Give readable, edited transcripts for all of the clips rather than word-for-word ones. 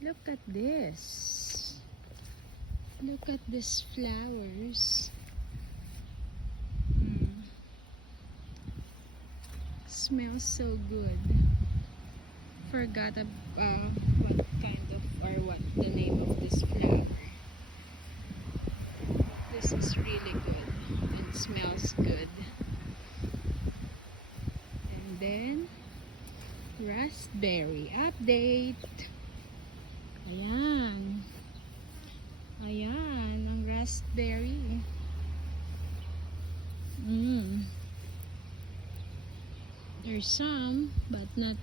Look at this. Look at these flowers. Smells so good. Forgot what kind of or what the name of this flower. This is really good and smells good. And then raspberry update. Ayan. Ayan ang raspberry. There's some, but not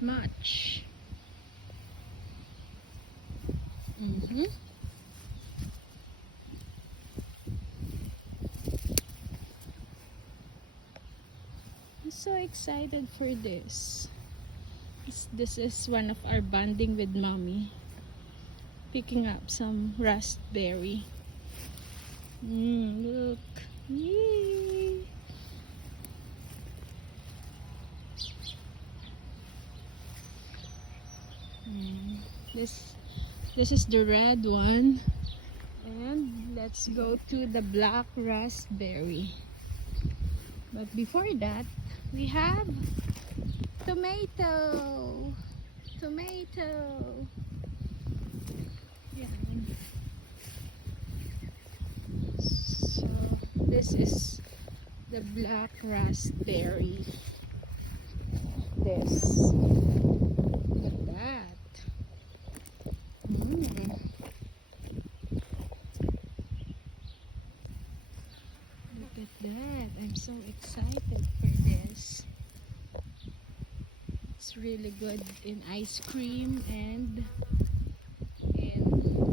much. I'm so excited for this. This is one of our bonding with mommy. Picking up some raspberry. Look. Yay! This is the red one. And let's go to the black raspberry. But before that, we have tomato. Tomato. Yeah. So this is the black raspberry. This. Look at that. Look at that. I'm so excited for this. It's really good in ice cream and in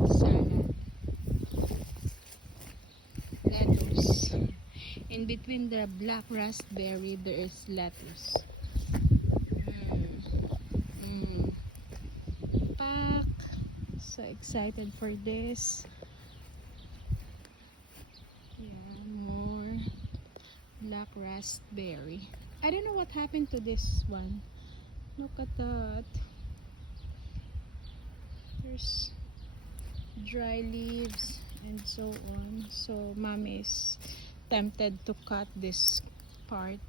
salad. Lettuce. In between the black raspberry, there is lettuce. Pack. So excited for this. Yeah, more black raspberry. I don't know what happened to this one. Look at that. There's dry leaves and so on. So mommy is tempted to cut this part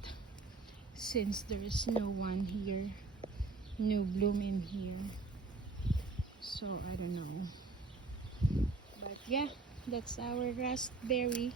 since there is no one here, no bloom in here. So I don't know. But yeah, that's our raspberry.